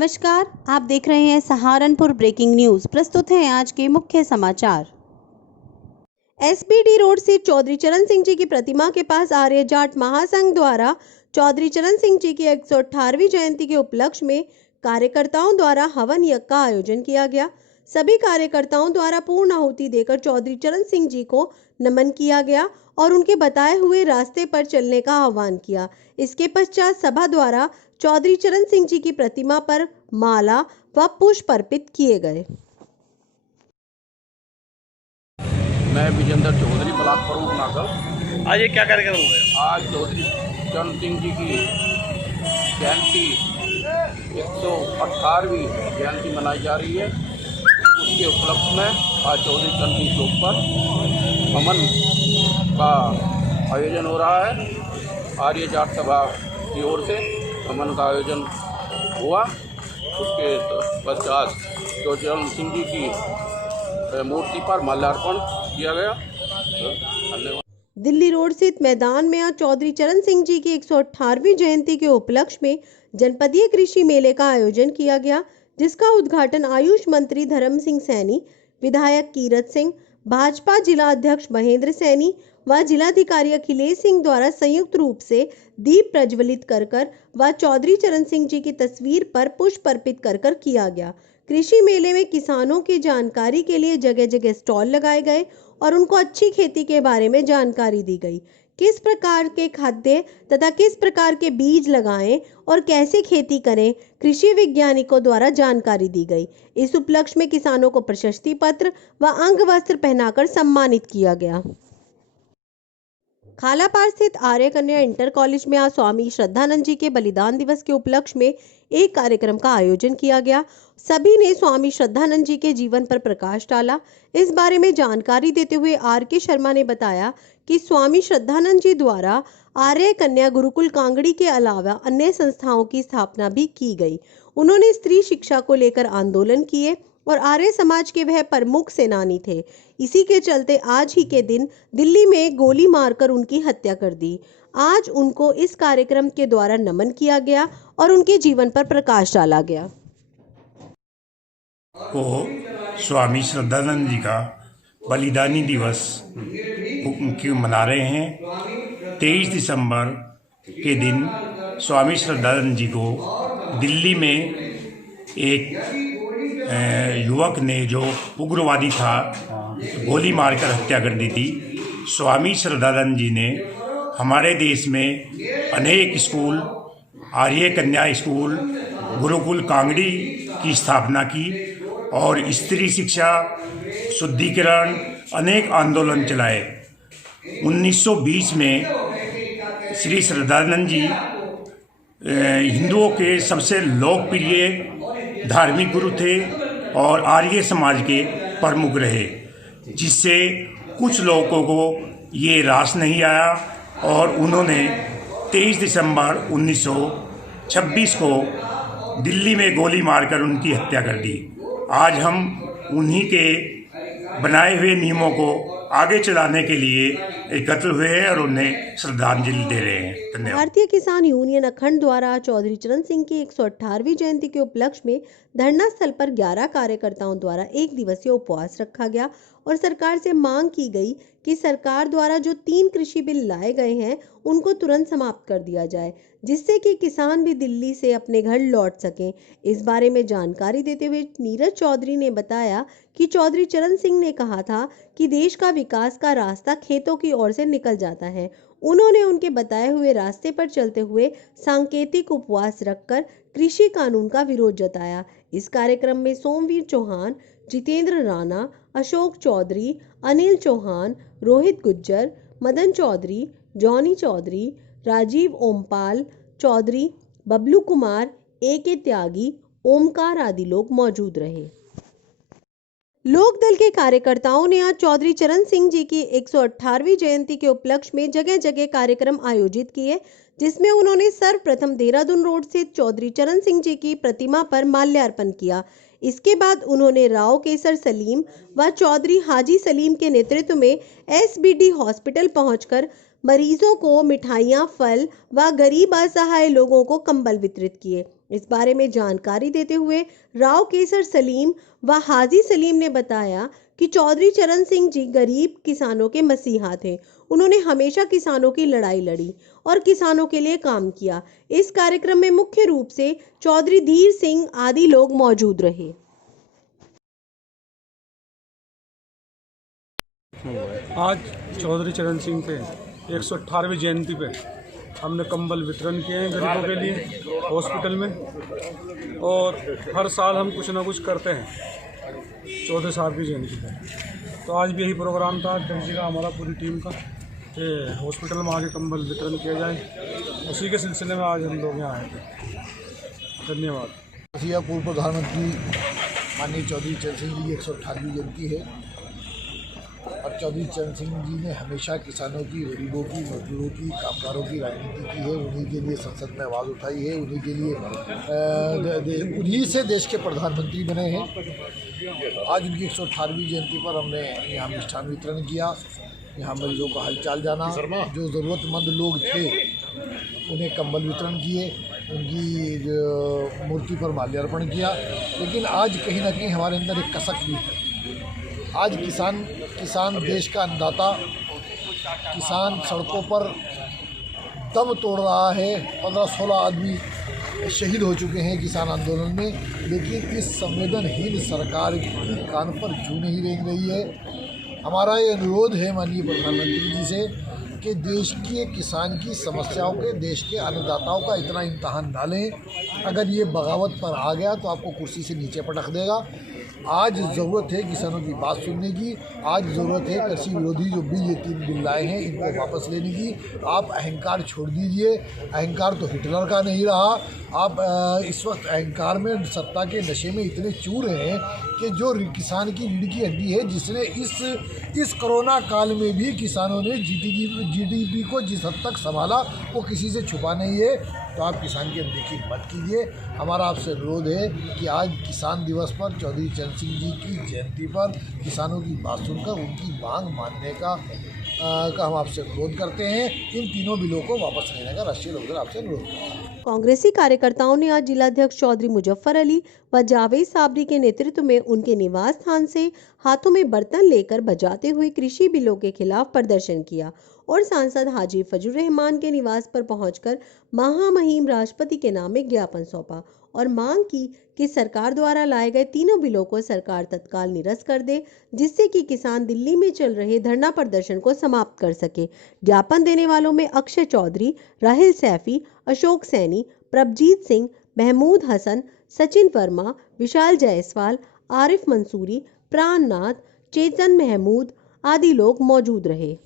नमस्कार, आप देख रहे हैं सहारनपुर ब्रेकिंग न्यूज। प्रस्तुत हैं आज के मुख्य समाचार। एसबीडी रोड स्थित चौधरी चरण सिंह जी की प्रतिमा के पास आर्य जाट महासंघ द्वारा चौधरी चरण सिंह जी की 118वीं जयंती के उपलक्ष्य में कार्यकर्ताओं द्वारा हवन यज्ञ का आयोजन किया गया। सभी कार्यकर्ताओं द्वारा पूर्ण आहुति देकर चौधरी चरण सिंह जी को नमन किया गया और उनके बताए हुए रास्ते पर चलने का आह्वान किया। इसके पश्चात सभा द्वारा चौधरी चरण सिंह जी की प्रतिमा पर माला व पुष्प अर्पित किए गए। मैं विजेंद्र चौधरी, ब्लॉक प्रमुख नागल। आज ये क्या कार्यक्रम हुआ? आज चौधरी चरण सिंह जी की जयंती 118वीं जयंती मनाई जा रही है। उसके उपलक्ष्य में आज चौधरी चरण सिंह चौक पर हवन का आयोजन हो रहा है। आर्य जाट सभा की ओर से हवन का आयोजन हुआ। उसके पश्चात चौधरी चरण सिंह जी की मूर्ति पर माल्यार्पण किया गया। धन्यवाद। दिल्ली रोड स्थित मैदान में आज चौधरी चरण सिंह जी की 118वीं जयंती के उपलक्ष्य में जनपदीय कृषि मेले का आयोजन किया गया, जिसका उद्घाटन आयुष मंत्री धर्म सिंह सैनी, विधायक कीरत सिंह, भाजपा जिला अध्यक्ष महेंद्र सैनी व जिलाधिकारी अखिलेश सिंह द्वारा संयुक्त रूप से दीप प्रज्वलित कर व चौधरी चरण सिंह जी की तस्वीर पर पुष्प अर्पित कर किया गया। कृषि मेले में किसानों की जानकारी के लिए जगह जगह स्टॉल लगाए गए और उनको अच्छी खेती के बारे में जानकारी दी गई। किस प्रकार के खाद्य तथा किस प्रकार के बीज लगाएं और कैसे खेती करें, कृषि वैज्ञानिकों द्वारा जानकारी दी गई। इस उपलक्ष्य में किसानों को प्रशस्ति पत्र व अंग वस्त्र पहनाकर सम्मानित किया गया। खालापार स्थित आर्य कन्या इंटर कॉलेज में आज स्वामी श्रद्धानंद जी के बलिदान दिवस के उपलक्ष्य में एक कार्यक्रम का आयोजन किया गया। सभी ने स्वामी श्रद्धानंद जी के जीवन पर प्रकाश डाला। इस बारे में जानकारी देते हुए आर.के. शर्मा ने बताया कि स्वामी श्रद्धानंद जी द्वारा आर्य कन्या गुरुकुल कांगड़ी के अलावा अन्य संस्थाओं की स्थापना भी की गई। उन्होंने स्त्री शिक्षा को लेकर आंदोलन किए और आर्य समाज के वह प्रमुख सेनानी थे। इसी के चलते आज ही के दिन दिल्ली में गोली मारकर उनकी हत्या कर दी। आज उनको इस कार्यक्रम के द्वारा नमन किया गया और उनके जीवन पर प्रकाश डाला गया। को स्वामी श्रद्धानंद जी का बलिदानी दिवस मना रहे हैं। 23 दिसंबर के दिन स्वामी श्रद्धानंद जी को दिल्ली में एक युवक ने, जो उग्रवादी था, गोली मारकर हत्या कर दी थी। स्वामी श्रद्धानंद जी ने हमारे देश में अनेक स्कूल, आर्य कन्या स्कूल, गुरुकुल कांगड़ी की स्थापना की और स्त्री शिक्षा, शुद्धिकरण, अनेक आंदोलन चलाए। 1920 में श्री श्रद्धानंद जी हिंदुओं के सबसे लोकप्रिय धार्मिक गुरु थे और आर्य समाज के प्रमुख रहे, जिससे कुछ लोगों को ये रास नहीं आया और उन्होंने 23 दिसंबर 1926 को दिल्ली में गोली मारकर उनकी हत्या कर दी। आज हम उन्हीं के बनाए हुए नियमों को आगे चलाने के लिए एकत्र हुए हैं और उन्हें श्रद्धांजलि दे रहे हैं। धन्यवाद। भारतीय किसान यूनियन अखंड द्वारा चौधरी चरण सिंह की 118वीं जयंती के उपलक्ष्य में धरना स्थल पर 11 कार्यकर्ताओं द्वारा एक दिवसीय उपवास रखा गया और सरकार से मांग की गई कि सरकार द्वारा जो 3 कृषि बिल लाए गए हैं उनको तुरंत समाप्त कर दिया जाए, जिससे कि किसान भी दिल्ली से अपने घर लौट सकें। इस बारे में जानकारी देते हुए नीरज चौधरी ने बताया कि चौधरी चरण सिंह ने कहा था कि देश का विकास का रास्ता खेतों की ओर से निकल जाता है। उन्होंने उनके बताए हुए रास्ते पर चलते हुए सांकेतिक उपवास रखकर कृषि कानून का विरोध जताया। इस कार्यक्रम में सोमवीर चौहान, जितेंद्र राणा, अशोक चौधरी, अनिल चौहान, रोहित गुज्जर, मदन चौधरी, जॉनी चौधरी, राजीव ओमपाल चौधरी, बबलू कुमार, ए.के. त्यागी, ओमकार आदि लोग मौजूद रहे। लोकदल के कार्यकर्ताओं ने आज चौधरी चरण सिंह जी की 118वीं जयंती के उपलक्ष्य में जगह जगह कार्यक्रम आयोजित किए, जिसमें उन्होंने सर्वप्रथम देहरादून रोड स्थित चौधरी चरण सिंह जी की प्रतिमा पर माल्यार्पण किया। इसके बाद उन्होंने राव केसर सलीम व चौधरी हाजी सलीम के नेतृत्व में एसबीडी हॉस्पिटल पहुंचकर मरीजों को मिठाइयां, फल व गरीब असहाय लोगों को कंबल वितरित किए। इस बारे में जानकारी देते हुए राव केसर सलीम व हाजी सलीम ने बताया कि चौधरी चरण सिंह जी गरीब किसानों के मसीहा थे। उन्होंने हमेशा किसानों की लड़ाई लड़ी और किसानों के लिए काम किया। इस कार्यक्रम में मुख्य रूप से चौधरी धीर सिंह आदि लोग मौजूद रहे। आज चौधरी चरण सिंह के 118वीं जयंती पे हमने कंबल वितरण किए हैं गरीबों के लिए हॉस्पिटल में, और हर साल हम कुछ ना कुछ करते हैं चौधरी साहब की जयंती पे। तो आज भी यही प्रोग्राम था जी का, हमारा पूरी टीम का, कि हॉस्पिटल में आके कंबल वितरण किया जाए। उसी के सिलसिले में आज हम लोग यहाँ आए थे। धन्यवाद। पूर्व प्रधानमंत्री माननीय चौधरी चरण सिंह जी की 118वीं जयंती है और चौधरी चरण सिंह जी ने हमेशा किसानों की, गरीबों की, मजदूरों की, कामगारों की राजनीति की है। उन्हीं के लिए संसद में आवाज़ उठाई है, उन्हीं के लिए उन्हीं से देश के प्रधानमंत्री बने हैं। आज उनकी 118वीं जयंती पर हमने यहाँ मिष्ठान वितरण किया, यहाँ मरीजों का हालचाल जाना, जो ज़रूरतमंद लोग थे उन्हें कंबल वितरण किए, उनकी मूर्ति पर माल्यार्पण किया। लेकिन आज कहीं ना कहीं हमारे अंदर एक कसक भी है। आज किसान देश का अन्नदाता, किसान सड़कों पर दम तोड़ रहा है। 15-16 आदमी शहीद हो चुके हैं किसान आंदोलन में, लेकिन इस संवेदनहीन सरकार की कान पर जू नहीं रेंग रही है। हमारा ये अनुरोध है माननीय प्रधानमंत्री जी से कि देश के किसान की समस्याओं के, देश के अन्नदाताओं का इतना इम्तहान ना लें। अगर ये बगावत पर आ गया तो आपको कुर्सी से नीचे पटक देगा। आज ज़रूरत है किसानों की बात सुनने की। आज ज़रूरत है कृषि विरोधी जो बिल, ये 3 बिल लाए हैं, इनको वापस लेने की। आप अहंकार छोड़ दीजिए। अहंकार तो हिटलर का नहीं रहा। आप इस वक्त अहंकार में, सत्ता के नशे में इतने चूर हैं कि जो किसान की रीढ़ की हड्डी है, जिसने इस कोरोना काल में भी किसानों ने जीडीपी को जिस हद तक संभाला, वो किसी से छुपा नहीं है। तो आप किसान की अनदेखी मत कीजिए। हमारा आपसे अनुरोध है कि आज किसान दिवस पर, चौधरी चरण सिंह जी की जयंती पर, किसानों की बात सुनकर उनकी मांग मानने का हम आपसे अनुरोध करते हैं। इन तीनों बिलों को वापस लेने का राष्ट्रीय लोकदल आपसे अनुरोध करते हैं। कांग्रेसी कार्यकर्ताओं ने आज जिलाध्यक्ष चौधरी मुजफ्फर अली व जावेद साबरी के नेतृत्व में उनके निवास स्थान से हाथों में बर्तन लेकर बजाते हुए कृषि बिलों के खिलाफ प्रदर्शन किया और सांसद हाजी फजलुर रहमान के निवास पर पहुंचकर महामहिम राष्ट्रपति के नाम एक ज्ञापन सौंपा और मांग की कि सरकार द्वारा लाए गए तीनों बिलों को सरकार तत्काल निरस्त कर दे, जिससे कि किसान दिल्ली में चल रहे धरना प्रदर्शन को समाप्त कर सके। ज्ञापन देने वालों में अक्षय चौधरी, राहिल सैफी, अशोक सैनी, प्रभजीत सिंह, महमूद हसन, सचिन वर्मा, विशाल जायसवाल, आरिफ मंसूरी, प्राण नाथ, चेतन महमूद आदि लोग मौजूद रहे।